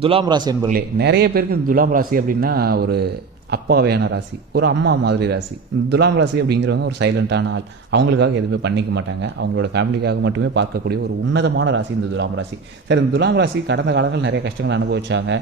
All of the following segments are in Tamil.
துலாம் ராசி என்பர்களே நிறைய பேருக்கு இந்த துலாம் ராசி அப்படின்னா ஒரு அப்பாவையான ராசி ஒரு அம்மா மாதிரி ராசி. இந்த துலாம் ராசி அப்படிங்கிறவங்க ஒரு சைலண்டான ஆள். அவங்களுக்காக எதுவுமே பண்ணிக்க மாட்டாங்க. அவங்களோட ஃபேமிலிக்காக மட்டுமே பார்க்கக்கூடிய ஒரு உன்னதமான ராசி இந்த துலாம் ராசி. சரி இந்த துலாம் ராசி கடந்த காலங்கள் நிறைய கஷ்டங்கள் அனுபவிச்சாங்க.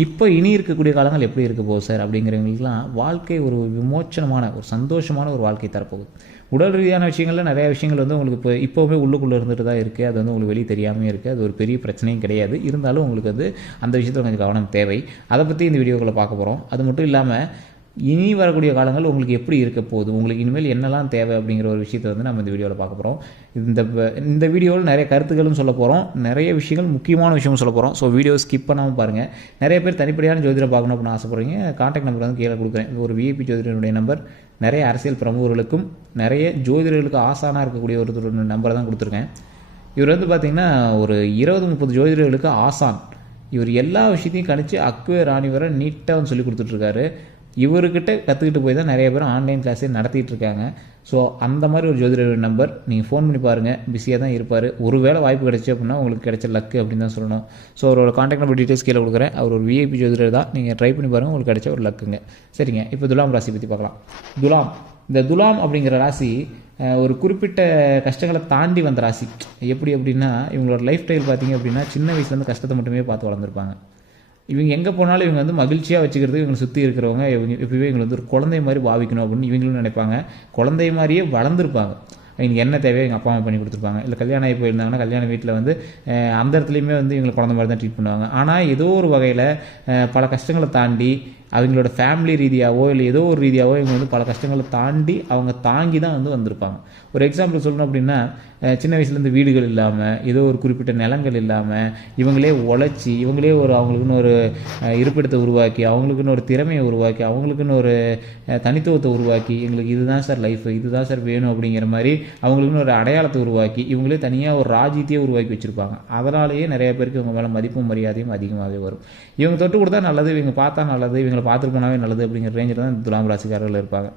இப்போ இனி இருக்கக்கூடிய காலங்கள் எப்படி இருக்க போகுது சார்? அப்படிங்கிறவங்களுக்குலாம் வாழ்க்கை ஒரு விமோச்சனமான ஒரு சந்தோஷமான ஒரு வாழ்க்கை தரப்போகுது. உடல் ரீதியான விஷயங்களில் நிறைய விஷயங்கள் வந்து உங்களுக்கு இப்போ இப்போவுமே உள்ளுக்குள்ளே இருந்துட்டு தான் இருக்குது அது வந்து உங்களுக்கு வெளியே தெரியாமல் இருக்குது அது ஒரு பெரிய பிரச்சனையும் கிடையாது. இருந்தாலும் உங்களுக்கு வந்து அந்த விஷயத்தில் கொஞ்சம் கவனம் தேவை. அதை பற்றி இந்த வீடியோக்களை பார்க்க போகிறோம் அது மட்டும் இல்லாமல் இனி வரக்கூடிய காலங்கள் உங்களுக்கு எப்படி இருக்க போகுது? உங்களுக்கு இனிமேல் என்னெல்லாம் தேவை அப்படிங்கிற ஒரு விஷயத்தை வந்து நம்ம இந்த வீடியோவில் பார்க்க போகிறோம் இந்த இந்த வீடியோவில் நிறைய கருத்துக்களும் சொல்ல போகிறோம் நிறைய விஷயங்கள் முக்கியமான விஷயமும் சொல்ல போகிறோம் ஸோ வீடியோ ஸ்கிப் பண்ணாமல் பாருங்கள் நிறைய பேர் தனிப்படையான ஜோதிடம் பார்க்கணும் அப்படின்னு ஆசைப்படுறீங்க. காண்டாக்ட் நம்பர் வந்து கீழே கொடுக்குறேன். ஒரு விஐபி ஜோதிடனுடைய நம்பர் நிறைய அரசியல் பிரமுகர்களுக்கும் நிறைய ஜோதிடர்களுக்கு ஆசானாக இருக்கக்கூடிய ஒருத்தருடைய நம்பரை தான் கொடுத்துருக்கேன். இவர் வந்து பார்த்திங்கன்னா ஒரு இருபது முப்பது ஜோதிடர்களுக்கு ஆசான். இவர் எல்லா விஷயத்தையும் கணிச்சு அக்வே ராணி வரை நீட்டாக வந்து சொல்லி கொடுத்துட்ருக்காரு இவர்கிட்ட கற்றுக்கிட்டு போய் தான் நிறைய பேர் ஆன்லைன் கிளாஸே நடத்திட்டு இருக்காங்க ஸோ அந்த மாதிரி ஒரு ஜோதிடர் நம்பர் நீங்கள் ஃபோன் பண்ணி பாருங்கள் பிஸியாக தான் இருப்பார். ஒருவேளை வாய்ப்பு கிடச்சி அப்படின்னா உங்களுக்கு கிடைச்ச லக்கு அப்படின்னு தான் சொல்லணும். ஸோ அவரோட காண்டாக்ட் நம்பர் டீட்டெயில்ஸ் கீழே கொடுக்குறேன். அவர் ஒரு விஐபி ஜோதிடர் தான். நீங்கள் ட்ரை பண்ணி பாருங்கள் உங்களுக்கு கிடைச்ச ஒரு லக்குங்க சரிங்க. இப்போ துலாம் ராசி பற்றி பார்க்கலாம். துலாம். இந்த துலாம் அப்படிங்கிற ராசி ஒரு குறிப்பிட்ட கஷ்டங்களை தாண்டி வந்த ராசி. எப்படி அப்படின்னா இவங்களோட லைஃப் ஸ்டைல் பார்த்தீங்க அப்படின்னா சின்ன வயசுலேருந்து கஷ்டத்தை மட்டுமே பார்த்து வளர்ந்துருப்பாங்க. இவங்க எங்கே போனாலும் இவங்க வந்து மகிழ்ச்சியாக வச்சுக்கிறதுக்கு இவங்களை சுற்றி இருக்கிறவங்க இவங்க எப்பயுமே இவங்களை வந்து ஒரு குழந்தை மாதிரி பாவிக்கணும் அப்படின்னு இவங்களும் நினைப்பாங்க. குழந்தை மாதிரியே வளர்ந்துருப்பாங்க. இவங்களுக்கு என்ன தேவையோ எங்கள் அப்பா அம்மா பண்ணி கொடுத்துருப்பாங்க. இல்லை கல்யாணம் ஆகி போயிருந்தாங்கன்னா கல்யாண வீட்டில் வந்து அந்த இடத்துலையுமே வந்து இவங்களை குழந்த மாதிரி தான் ட்ரீட் பண்ணுவாங்க. ஆனால் ஏதோ ஒரு வகையில் பல கஷ்டங்களை தாண்டி அவங்களோட ஃபேமிலி ரீதியாவோ இல்லை ஏதோ ஒரு ரீதியாவோ இவங்க வந்து பல கஷ்டங்களை தாண்டி அவங்க தாங்கி தான் வந்து வந்திருப்பாங்க. ஒரு எக்ஸாம்பிள் சொல்லணும் அப்படின்னா சின்ன வயசுலேருந்து வீடுகள் இல்லாமல் ஏதோ ஒரு குறிப்பிட்ட நிலங்கள் இல்லாமல் இவங்களே உழைச்சி இவங்களே ஒரு அவங்களுக்குன்னு ஒரு இருப்பிடத்தை உருவாக்கி அவங்களுக்குன்னு ஒரு திறமையை உருவாக்கி அவங்களுக்குன்னு ஒரு தனித்துவத்தை உருவாக்கி எங்களுக்கு இதுதான் சார் லைஃப் இதுதான் சார் வேணும் அப்படிங்கிற மாதிரி அவங்களுக்குன்னு ஒரு அடையாளத்தை உருவாக்கி இவங்களே தனியாக ஒரு ராஜ்யத்தையே உருவாக்கி வச்சுருப்பாங்க. அதனாலேயே நிறைய பேருக்கு இவங்க மேலே மதிப்பும் மரியாதையும் அதிகமாகவே வரும். இவங்க தொட்டு கொடுத்தா நல்லது இவங்க பார்த்தா நல்லது இவங்களை பார்த்துருக்கனாவே நல்லது அப்படிங்கிற ரேஞ்சில் தான் துலாம் ராசிக்காரர்கள் இருப்பாங்க.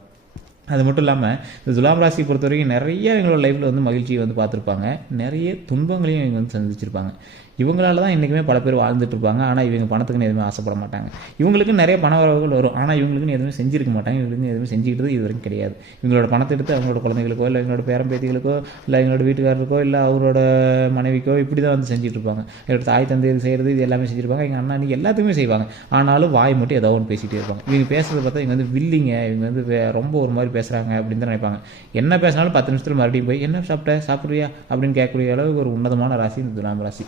அது மட்டும் இல்லாமல் இந்த துலாம் ராசியை பொறுத்த வரைக்கும் நிறைய இவங்களோட லைஃப்பில் வந்து மகிழ்ச்சியை வந்து பார்த்துருப்பாங்க. நிறைய துன்பங்களையும் இவங்க வந்து சந்திச்சிருப்பாங்க. இவங்களால தான் இன்றைக்குமே பல பேர் வாழ்ந்துட்டு இருப்பாங்க ஆனால் இவங்க பணத்துக்குன்னு எதுவுமே ஆசைப்பட மாட்டாங்க. இவங்களுக்கு நிறைய பண வரவுகள் வரும். ஆனால் இவங்களுக்குன்னு எதுவுமே செஞ்சிருக்க மாட்டாங்க. இவங்களுக்கு எதுவுமே செஞ்சுக்கிட்டது இது வரைக்கும் கிடையாது. இவங்களோட பணத்தை எடுத்து அவங்களோட குழந்தைகளுக்கோ இல்லை இவங்களோட பேரம்பேத்திகளுக்கோ இல்லை எங்களோட வீட்டுக்காரருக்கோ இல்லை அவரோட மனைவிக்கோ இப்படி தான் வந்து செஞ்சுட்டு இருப்பாங்க இவரோட தாய் தந்தை இது செய்கிறது இது எல்லாமே செஞ்சுருப்பாங்க. எங்கள் அண்ணா நீங்கள் எல்லாத்துக்குமே செய்வாங்க. ஆனாலும் வாய் மட்டும் ஏதோ ஒன்று பேசிகிட்டே இருப்பாங்க. இவங்க பேசுறத பார்த்தா இவங்க வந்து வில்லிங்க இவங்க வந்து ரொம்ப ஒரு மாதிரி பேசுகிறாங்க அப்படின்னு தான் நினைப்பாங்க. என்ன பேசினாலும் பத்து நிமிஷத்தில் மறுபடியும் போய் என்ன சாப்பிட்ட? சாப்பிட்றியா? அப்படின்னு கேட்கக்கூடிய அளவுக்கு ஒரு உன்னதமான ராசி இந்த துலாம் ராசி.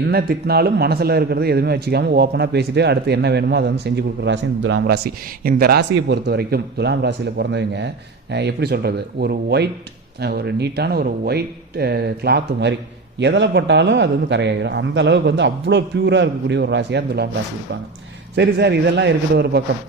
என்ன திட்டினாலும் மனசில் இருக்கிறது எதுவுமே வச்சுக்காமல் ஓப்பனாக பேசிட்டு அடுத்து என்ன வேணுமோ அதை வந்து செஞ்சு கொடுக்குற ராசி இந்த துலாம் ராசி. இந்த ராசியை பொறுத்த வரைக்கும் துலாம் ராசியில் பிறந்தவங்க எப்படி சொல்கிறது ஒரு ஒயிட் ஒரு நீட்டான ஒரு ஒயிட் கிளாத்து மாதிரி. எதில் பட்டாலும் அது வந்து கரையாகிடும் அந்த அளவுக்கு வந்து அவ்வளோ பியூராக இருக்கக்கூடிய ஒரு ராசியாக துலாம் ராசி இருப்பாங்க. சரி சார் இதெல்லாம் இருக்கட்டும் ஒரு பக்கம்.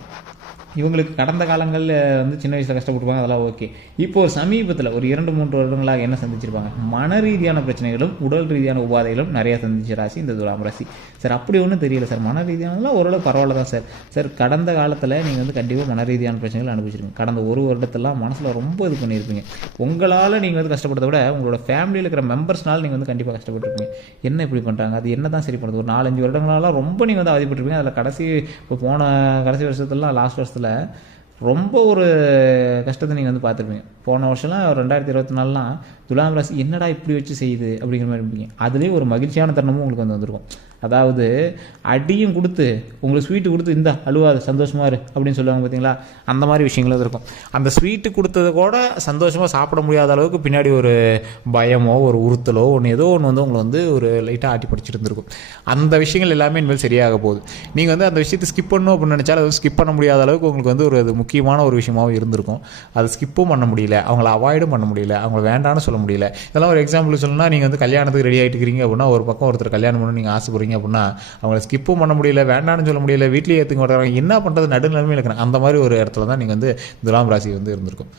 இவங்களுக்கு கடந்த காலங்களில் வந்து சின்ன வயசில் கஷ்டப்பட்டுருப்பாங்க அதெல்லாம் ஓகே. இப்போ ஒரு சமீபத்தில் ஒரு இரண்டு மூன்று வருடங்களாக என்ன சந்திச்சிருப்பாங்க? மன ரீதியான பிரச்சனைகளும் உடல் ரீதியான உபாதைகளும் நிறைய சந்திச்ச ராசி இந்த துலாம் ராசி. சார் அப்படி ஒன்றும் தெரியல சார். மன ரீதியானலாம் ஓரளவு பரவாயில்ல தான் சார். சார் கடந்த காலத்தில் நீங்கள் வந்து கண்டிப்பாக மன ரீதியான பிரச்சனைகள் அனுபவிச்சிருக்கீங்க கடந்த ஒரு வருடத்தெல்லாம் மனசில் ரொம்ப இது பண்ணியிருப்பீங்க. உங்களால் நீங்கள் வந்து கஷ்டப்படுறத விட உங்களோட ஃபேமிலியில் இருக்கிற மெம்பர்ஸ்னால நீங்கள் வந்து கண்டிப்பாக கஷ்டப்பட்டுருப்பீங்க. என்ன இப்படி பண்ணுறாங்க அது என்ன தான் சரி பண்ணுறது ஒரு நாலஞ்சு வருடங்களாலாம் ரொம்ப நீங்கள் வந்து அவதிப்பட்டிருப்பீங்க. அதில் கடைசி இப்போ போன கடைசி வருஷத்துலலாம் லாஸ்ட் வருஷத்தில் ரொம்ப ஒரு கஷ்டத்தை நீங்கள் வந்து பார்த்துருப்பீங்க. போன வருஷம்லாம் ரெண்டாயிரத்தி இருபத்தி நாலுலாம் துலாம் ராசி என்னடா இப்படி வச்சு செய்யுது அப்படிங்கிற மாதிரி இருப்பீங்க. அதுலேயும் ஒரு மகிழ்ச்சியான தருணமும் உங்களுக்கு வந்து வந்திருக்கும். அதாவது அடியும் கொடுத்து உங்களுக்கு ஸ்வீட்டு கொடுத்து இந்த அழுவாது சந்தோஷமா இரு அப்படின்னு சொல்லுவாங்க பார்த்தீங்களா அந்த மாதிரி விஷயங்களும் இருக்கும். அந்த ஸ்வீட்டு கொடுத்தது கூட சந்தோஷமாக சாப்பிட முடியாத அளவுக்கு பின்னாடி ஒரு பயமோ ஒரு உறுத்தலோ ஒன்று ஏதோ ஒன்று வந்து உங்களை வந்து ஒரு லைட்டாக ஆட்டி படிச்சுட்டு இருந்திருக்கும். அந்த விஷயங்கள் எல்லாமே இனிமேல் சரியாக போகுது. நீங்கள் வந்து அந்த விஷயத்தை ஸ்கிப் பண்ணணும் அப்படின்னு நினச்சாலும் அது ஸ்கிப் பண்ண முடியாத அளவுக்கு உங்களுக்கு வந்து ஒரு அது முக்கியமான ஒரு விஷயமாவும் இருந்திருக்கும். அதை ஸ்கிப்பும் பண்ண முடியல. அவங்கள அவாய்டும் பண்ண முடியல. அவங்கள வேண்டான்னு சொல்ல முடியல. இதெல்லாம் ஒரு எக்ஸாம்பிள் சொல்லணும்னா நீங்கள் வந்து கல்யாணத்துக்கு ரெடி ஆகிட்டு இருக்கிறீங்க அப்படின்னா ஒரு பக்கம் ஒருத்தர் கல்யாணம் பண்ணணும் நீங்கள் ஆசைப்படுறீங்க அப்படின்னா அவங்கள ஸ்கிப்பும் பண்ண முடியல வேண்டாம்னு சொல்ல முடியல வீட்லேயே ஏற்றுக்க மாட்டாங்க என்ன பண்ணுறது நடுநிலைமையில் இருக்கிறாங்க அந்த மாதிரி ஒரு இடத்துல தான் நீங்கள் வந்து துலாம் ராசி வந்து இருந்திருக்கும்.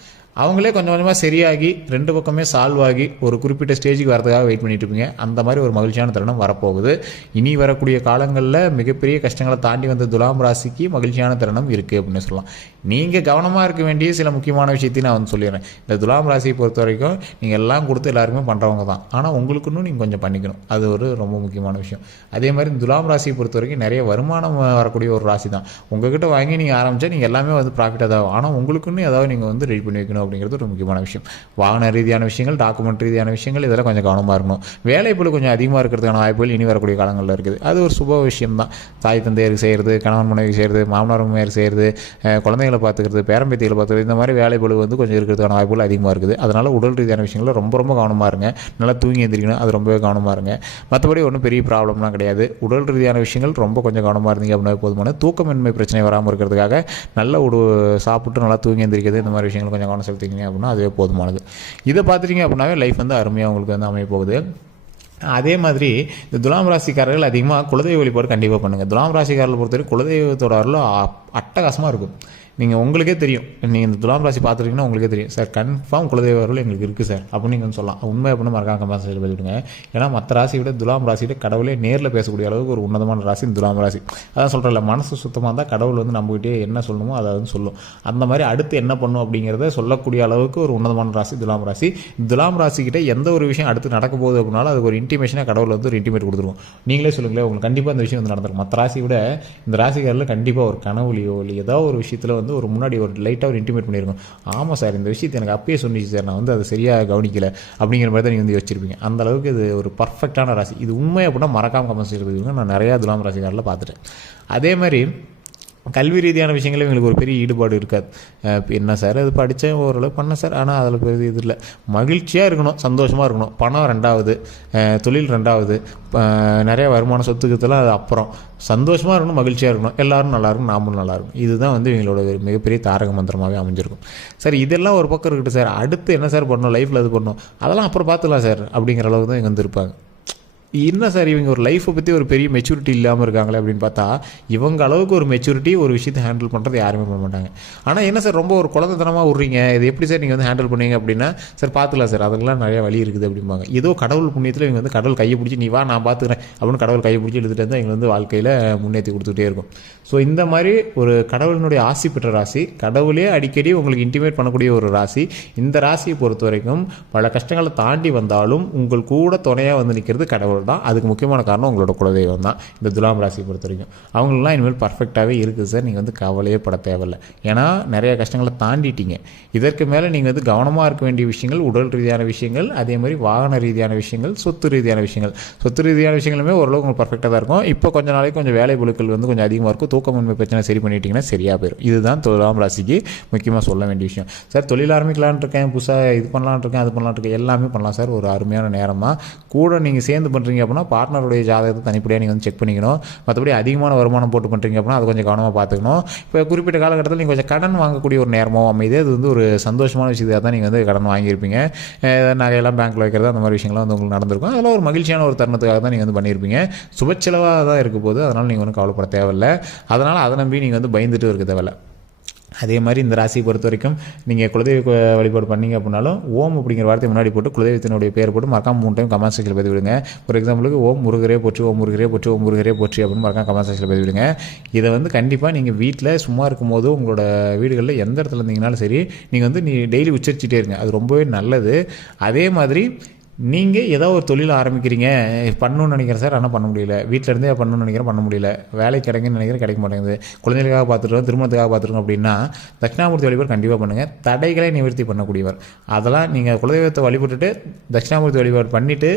அவங்களே கொஞ்சம் கொஞ்சமாக சரியாகி ரெண்டு பக்கமே சால்வ் ஆகி ஒரு குறிப்பிட்ட ஸ்டேஜுக்கு வரதுக்காக வெயிட் பண்ணிட்டு இருப்பீங்க. அந்த மாதிரி ஒரு மகிழ்ச்சியான தருணம் வரப்போகுது. இனி வரக்கூடிய காலங்களில் மிகப்பெரிய கஷ்டங்களை தாண்டி வந்த துலாம் ராசிக்கு மகிழ்ச்சியான தருணம் இருக்குது அப்படின்னு சொல்லலாம். நீங்கள் கவனமாக இருக்க வேண்டிய சில முக்கியமான விஷயத்தையும் நான் வந்து சொல்லிடுறேன். இந்த துலாம் ராசியை பொறுத்த வரைக்கும் நீங்கள் எல்லாம் கொடுத்து எல்லாருமே பண்ணுறவங்க தான். ஆனால் உங்களுக்குன்னு நீங்கள் கொஞ்சம் பண்ணிக்கணும். அது ஒரு ரொம்ப முக்கியமான விஷயம். அதே மாதிரி இந்த துலாம் ராசியை பொறுத்த வரைக்கும் நிறைய வருமானம் வரக்கூடிய ஒரு ராசி தான். உங்ககிட்ட வாங்கி நீங்கள் ஆரம்பித்தா நீங்கள் எல்லாமே வந்து ப்ராஃபிட்டாக தான் ஆகும். ஆனால் உங்களுக்குன்னு ஏதாவது நீங்கள் வந்து ரெடி பண்ணி வைக்கணும் அப்படிங்கிறது ஒரு முக்கியமான விஷயம். வாகன ரீதியான விஷயங்கள் டாக்குமெண்ட் ரீதியான விஷயங்கள் இதெல்லாம் கொஞ்சம் கவனமாக இருக்கணும். வேலைப்பளு கொஞ்சம் அதிகமாக இருக்கிறதுக்கான வாய்ப்புகள் இனி வரக்கூடிய காலங்களில் இருக்குது. அது ஒரு சுப விஷயம் தான். தாய் தந்தையருக்கு செய்கிறது கணவன் மனைவி செய்கிறது மாமனார் மாமியார் செய்கிறது குழந்தைகள் குழந்தைகளை பார்த்துக்கிறது பேரம்பேத்திகளை பார்த்துக்கிறது இந்த மாதிரி வேலைப்பளு வந்து கொஞ்சம் இருக்கிறதுக்கான வாய்ப்புகள் அதிகமாக இருக்குது. அதனால் உடல் ரீதியான விஷயங்கள ரொம்ப ரொம்ப கவனமாக இருங்க. நல்லா தூங்கி எந்திரிக்கணும் அது ரொம்பவே கவனமாக இருங்க. மற்றபடி ஒன்றும் பெரிய ப்ராப்ளம்லாம் கிடையாது. உடல் ரீதியான விஷயங்கள் ரொம்ப கொஞ்சம் கவனமாக இருந்தீங்க அப்படின்னா போதுமான. தூக்கமின்மை பிரச்சனை வராமல் இருக்கிறதுக்காக நல்ல ஒரு சாப்பிட்டு நல்லா தூங்கி எந்திரிக்கிறது இந்த மாதிரி விஷயங்கள் கொஞ்சம் கவனம் செலுத்திங்க அப்படின்னா அதுவே போதுமானது. இதை பார்த்துட்டிங்க அப்படின்னாவே லைஃப் வந்து அருமையாக உங்களுக்கு வந்து அமைய போகுது. அதே மாதிரி இந்த துலாம் ராசிக்காரர்கள் அதிகமாக குலதெய்வ வழிபாடு கண்டிப்பாக பண்ணுங்கள் துலாம் ராசிக்காரர்கள் பொறுத்தவரை குலதெய்வத்தோட அருள் அட்டகாசமாக இருக்கும். நீங்கள் உங்களுக்கே தெரியும். நீங்கள் இந்த துலாம் ராசி பார்த்துருக்கீங்கன்னா உங்களுக்கே தெரியும். சார் கன்ஃபார்ம் குலதெய்வ அருள் எங்களுக்கு இருக்குது சார். அப்படின்னு நீங்கள் வந்து சொல்லலாம். உண்மை அப்படின்னு மறக்காம கமெண்ட் செய்து பதிவிடுங்க. ஏன்னா மற்ற ராசியை விட துலாம் ராசியிட கடவுளே நேரில் பேசக்கூடிய அளவுக்கு ஒரு உன்னதமான ராசி இந்த துலாம் ராசி. அதான் சொல்கிறல மனசு சுத்தமாக இருந்தால் கடவுள் வந்து நம்மகிட்டே என்ன சொல்லணுமோ அதை வந்து சொல்லும். அந்த மாதிரி அடுத்து என்ன பண்ணும் அப்படிங்கிறத சொல்லக்கூடிய அளவுக்கு ஒரு உன்னதமான ராசி துலாம் ராசி. துலாம் ராசிக்கிட்ட எந்த ஒரு விஷயம் அடுத்து நடக்க போகுது அப்படின்னாலும் அதுக்கு ஒரு இன்டிமேஷனாக கடவுள் வந்து ஒரு இன்டிமேட் கொடுத்துருவோம். நீங்களே சொல்லுங்களேன் உங்களுக்கு கண்டிப்பாக இந்த விஷயம் வந்து நடந்திருக்கும். மற்ற ராசியை விட இந்த ராசிக்காரில் கண்டிப்பாக ஒரு கனவுலையோ இல்லை ஏதோ ஒரு விஷயத்தில் வந்து வந்து ஒரு முன்னாடி ஒரு லைட்டாக ஒரு இன்டிமேட் பண்ணியிருக்கோம் ஆமாம் சார் இந்த விஷயத்தை எனக்கு அப்பயே சொன்னிச்சு சார். நான் வந்து அதை சரியாக கவனிக்கல அப்படிங்கிற மாதிரி தான் நீங்கள் வந்து யோசிச்சிருப்பீங்க. அந்த அளவுக்கு இது ஒரு பர்ஃபெக்டான ராசி. இது உண்மை அப்படின்னா மறக்காம கமெண்ட்ஸ் எழுதுவீங்க நான் நிறையா துலாம் ராசிக்காரில் பார்த்துட்டேன். அதே மாதிரி கல்வி ரீதியான விஷயங்களே எங்களுக்கு ஒரு பெரிய ஈடுபாடு இருக்காது. என்ன சார் அது படித்தேன் ஓரளவு பண்ணேன் சார். ஆனால் அதில் பெரிய இது இல்லை. மகிழ்ச்சியாக இருக்கணும் சந்தோஷமாக இருக்கணும். பணம் ரெண்டாவது தொழில் ரெண்டாவது நிறையா நிறைய வருமான சொத்துக்கத்தெல்லாம் அது அப்புறம். சந்தோஷமாக இருக்கணும் மகிழ்ச்சியாக இருக்கணும். எல்லோரும் நல்லாயிருக்கும் நாமளும் நல்லா இதுதான் வந்து எங்களோட ஒரு மிகப்பெரிய தாரக மந்திரமாகவே அமைஞ்சிருக்கும். சார் இதெல்லாம் ஒரு பக்கம் இருக்கட்டும் சார். அடுத்து என்ன சார் பண்ணணும்? லைஃப்பில் அது பண்ணணும்? அதெல்லாம் அப்புறம் பார்த்துக்கலாம் சார் அப்படிங்கிற அளவுக்கு தான் இங்கே வந்து இருப்பாங்க. என்ன சார் இவங்க ஒரு லைஃப்பை பற்றி ஒரு பெரிய மெச்சூரிட்டி இல்லாமல் இருக்காங்களே அப்படின்னு பார்த்தா இவங்க அளவுக்கு ஒரு மெச்சூரிட்டி ஒரு விஷயத்தை ஹேண்டில் பண்ணுறது யாருமே பண்ண மாட்டாங்க. ஆனால் என்ன சார் ரொம்ப ஒரு குழந்தைத்தனமாக விட்றீங்க இது எப்படி சார் நீங்கள் வந்து ஹேண்டில் பண்ணுவீங்க அப்படின்னா சார் பார்த்துக்கலாம் சார் அதுக்கெல்லாம் நிறைய வழி இருக்குது அப்படிம்பாங்க. ஏதோ கடவுள் புண்ணியத்தில் இவங்க வந்து கடவுள் கையை பிடிச்சி நீ வா நான் பார்த்துக்கிறேன் அப்படின்னு கடவுள் கையை பிடிச்சி எடுத்துகிட்டு வந்து இவங்க வந்து வாழ்க்கையில் முன்னேற்றி கொடுத்துட்டே இருக்கும். ஸோ இந்த மாதிரி ஒரு கடவுளினுடைய ஆசி பெற்ற ராசி கடவுளே அடிக்கடி உங்களுக்கு இன்டிமேட் பண்ணக்கூடிய ஒரு ராசி இந்த ராசியை பொறுத்த வரைக்கும் பல கஷ்டங்களை தாண்டி வந்தாலும் உங்கள் கூட துணையாக வந்து நிற்கிறது கடவுள். தான். அதுக்கு முக்கியமான காரணம் உங்களோட குலதெய்வம் தான். இந்த துலாம் ராசி பொறுத்த வரைக்கும் அவங்களெலாம் இனிமேல் பர்ஃபெக்டாகவே இருக்குது சார். நீங்கள் வந்து கவலையே பட தேவையில்லை. ஏன்னா நிறைய கஷ்டங்களை தாண்டிட்டீங்க. இதற்கு மேலே நீங்கள் வந்து கவனமாக இருக்க வேண்டிய விஷயங்கள் உடல் ரீதியான விஷயங்கள் அதே மாதிரி வாகன ரீதியான விஷயங்கள் சொத்து ரீதியான விஷயங்கள். சொத்து ரீதியான விஷயங்களுமே ஓரளவுக்கு உங்களுக்கு பர்ஃபெக்டாக தான் இருக்கும். இப்போ கொஞ்ச நாளைக்கு கொஞ்சம் வேலை பொருட்கள் வந்து கொஞ்சம் அதிகமாக இருக்கும். தூக்கமின்மை பிரச்சனை சரி பண்ணிட்டீங்கன்னா சரியாக போயிடும் இதுதான் துலாம் ராசிக்கு முக்கியமாக சொல்ல வேண்டிய விஷயம். சார் தொழில் ஆரம்பிக்கலான் இருக்கேன். புதுசாக இது பண்ணலான் இருக்கேன் அது பண்ணலான்னு இருக்கேன். எல்லாமே பண்ணலாம் சார். ஒரு அருமையான நேரம் தான் கூட நீங்கள் சேர்ந்து பண்ணுறீங்க அப்படின்னா பார்ட்னருடைய ஜாதகத்தை தனிப்படியாக நீங்கள் வந்து செக் பண்ணிக்கணும். மற்றபடி அதிகமான வருமானம் போட்டு பண்ணுறீங்க அப்படின்னா அது கொஞ்சம் கவனமாக பார்த்துக்கணும். இப்போ குறிப்பிட்ட காலகட்டத்தில் நீங்கள் கொஞ்சம் கடன் வாங்கக்கூடிய ஒரு நேரமாகவும் அமைது அது வந்து ஒரு சந்தோஷமான விஷயத்தை தான் நீங்கள் வந்து கடன் வாங்கியிருப்பீங்க. நகையெல்லாம் பேங்க்கில் வைக்கிறது அந்த மாதிரி விஷயங்கள்லாம் வந்து உங்களுக்கு நடந்திருக்கும். அதெல்லாம் ஒரு மகிழ்ச்சியான ஒரு தருணத்துக்காக தான் நீங்கள் வந்து பண்ணியிருப்பீங்க. சுபச்செலவாக தான் இருக்க போது அதனால் நீங்கள் ஒன்றும் கவலைப்பட தேவையில்லை. அதனால் அதை நம்பி நீங்கள் வந்து பயந்துட்டு இருக்க தேவையில்ல. அதே மாதிரி இந்த ராசியை பொறுத்த வரைக்கும் நீங்கள் குலதெய்வ வழிபாடு பண்ணீங்க அப்படின்னாலும் ஓம் அப்படிங்கிற வார்த்தை முன்னாடி போட்டு குலதெய்வத்தினுடைய பேர் போட்டு மறக்காம மூணு டைம் கமெண்ட் செக்ஷனில் பதிவு விடுங்க. ஒரு எக்ஸாம்பிளுக்கு ஓம் முருகரே போற்றி ஓம் முருகரே போற்றி ஓம் முருகரே போற்றி அப்படின்னு மறக்காம கமெண்ட் செக்ஷனில் பதிவிடுங்க இதை வந்து கண்டிப்பாக நீங்கள் வீட்டில் சும்மா இருக்கும்போது உங்களோட வீடுகளில் எந்த இடத்துல இருந்தீங்கனாலும் சரி நீங்கள் வந்து நீ டெய்லி உச்சரிச்சிட்டே இருங்க. அது ரொம்பவே நல்லது. அதே மாதிரி நீங்கள் ஏதோ ஒரு தொழில் ஆரம்பிக்கிறீங்க. பண்ணணும்னு நினைக்கிறேன் சார். ஆனால் பண்ண முடியல. வீட்டிலேருந்தே பண்ணணும்னு நினைக்கிறேன். பண்ண முடியல. வேலை கிடைக்குன்னு நினைக்கிறேன். கிடைக்க மாட்டேங்குது. குழந்தைகளுக்காக பார்த்துருக்கோம் திருமணத்துக்காக பார்த்துருக்கோம் அப்படின்னா தட்சிணாமூர்த்தி வழிபாடு கண்டிப்பாக பண்ணுங்கள் தடைகளை நிவர்த்தி பண்ணக்கூடியவர். அதெல்லாம் நீங்கள் குலதெய்வத்தை வழிபட்டுட்டு தட்சிணாமூர்த்தி வழிபாடு பண்ணிவிட்டு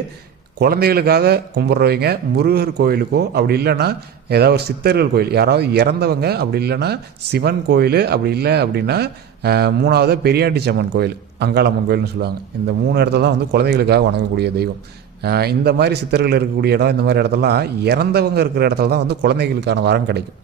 குழந்தைகளுக்காக கும்பிட்றவங்க முருகர் கோயிலுக்கோ அப்படி இல்லைன்னா ஏதாவது ஒரு சித்தர்கள் கோயில் யாராவது இறந்தவங்க அப்படி இல்லைன்னா சிவன் கோயில் அப்படி இல்லை அப்படின்னா மூணாவது பெரியாண்டிச்சம்மன் கோயில் அங்காளம்மன் கோயில்னு சொல்லுவாங்க. இந்த மூணு இடத்துல தான் வந்து குழந்தைகளுக்காக வணங்கக்கூடிய தெய்வம். இந்த மாதிரி சித்தர்கள் இருக்கக்கூடிய இடம் இந்த மாதிரி இடத்துலலாம் இறந்தவங்க இருக்கிற இடத்துல தான் வந்து குழந்தைகளுக்கான வரம் கிடைக்கும்.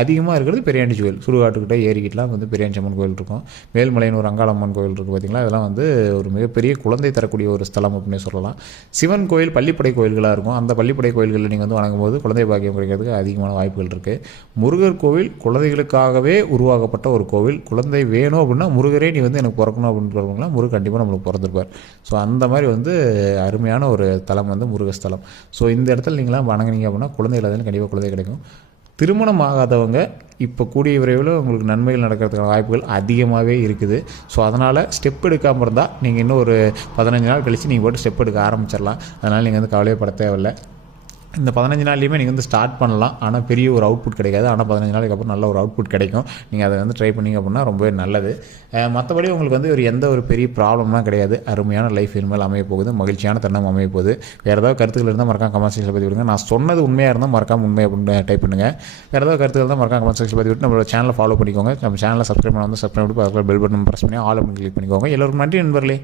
அதிகமாக இருக்கிறது பெரியாண்டி கோயில். சுடுகாட்டுக்கிட்ட ஏரிக்கிட்டலாம் வந்து பெரியாண்டி அம்மன் கோயில் இருக்கும். மேல்மலையனூர் ஒரு அங்காளம்மன் கோயில் இருக்குது பார்த்திங்களா இதெல்லாம் வந்து ஒரு மிகப்பெரிய குழந்தை தரக்கூடிய ஒரு ஸ்தலம் அப்படின்னு சொல்லலாம். சிவன் கோயில் பள்ளிப்படை கோயில்களாக இருக்கும். அந்த பள்ளிப்படை கோயில்களில் நீங்கள் வந்து வணங்கும்போது குழந்தை பாக்கியம் கிடைக்கிறதுக்கு அதிகமான வாய்ப்புகள் இருக்குது முருகர் கோவில் குழந்தைகளுக்காகவே உருவாக்கப்பட்ட ஒரு கோவில். குழந்தை வேணும் அப்படின்னா முருகரே நீ வந்து எனக்கு பிறக்கணும் அப்படின்னு சொல்லுவாங்களா முருகர் கண்டிப்பாக நம்மளுக்கு பிறந்திருப்பார். ஸோ அந்த மாதிரி வந்து அருமையான ஒரு தலம் வந்து முருகஸ்தலம் ஸோ இந்த இடத்துல நீங்களாம் வணங்குனீங்க அப்படின்னா குழந்தை இல்லாதவங்க கண்டிப்பாக குழந்தை கிடைக்கும். திருமணம் ஆகாதவங்க இப்போ கூடிய விரைவில் உங்களுக்கு நன்மைகள் நடக்கிறதுக்கான வாய்ப்புகள் அதிகமாகவே இருக்குது. ஸோ அதனால் ஸ்டெப் எடுக்காமல் இருந்தால் நீங்கள் இன்னும் ஒரு பதினஞ்சு நாள் கழித்து நீங்கள் போட்டு ஸ்டெப் எடுக்க ஆரம்பிச்சிடலாம். அதனால் நீங்கள் வந்து கவலையப்பட தேவையில்லை. இந்த பதினஞ்சு நாள்லையுமே நீங்கள் வந்து ஸ்டார்ட் பண்ணலாம். ஆனால் பெரிய ஒரு அவுட்புட் கிடைக்காது. ஆனால் பதினஞ்சு நாளைக்கு அப்புறம் நல்ல ஒரு அவுட்புட் கிடைக்கும். நீங்கள் அதை வந்து ட்ரை பண்ணிங்க அப்படின்னா ரொம்பவே நல்லது. மற்றபடி உங்களுக்கு வந்து ஒரு எந்த ஒரு பெரிய ப்ராப்ளம்லாம் கிடையாது. அருமையான லைஃப் இனிமேல் அமைய போகுது. மகிழ்ச்சியான தருணம் அமைய போகுது. வேறு ஏதாவது கருத்துக்கள் இருந்தால் மறக்காம கமெண்ட் செக்ஷன் பற்றி விடுங்க நான் சொன்னது உண்மையாக இருந்தால் மறக்காம உண்மை அப்படின்னு டைப் பண்ணுங்கள் வேறு ஏதாவது கருத்துக்கள் இருந்தால் மறக்காம கமெண்ட் செக்ஷன் பற்றி விட்டு நம்மளோட சேனலை ஃபாலோ பண்ணிக்கோங்க. நம்ம சேனலை சப்ஸ்கிரைப் பண்ண வந்து சப்ஸ்கிரைப் பண்ணி பெல் பட்டன் ப்ரெஸ் பண்ணி ஆல் அப்படின்னு கிளிக் பண்ணிக்கோங்க. எல்லோருக்கும் நன்றி நண்பர்களே.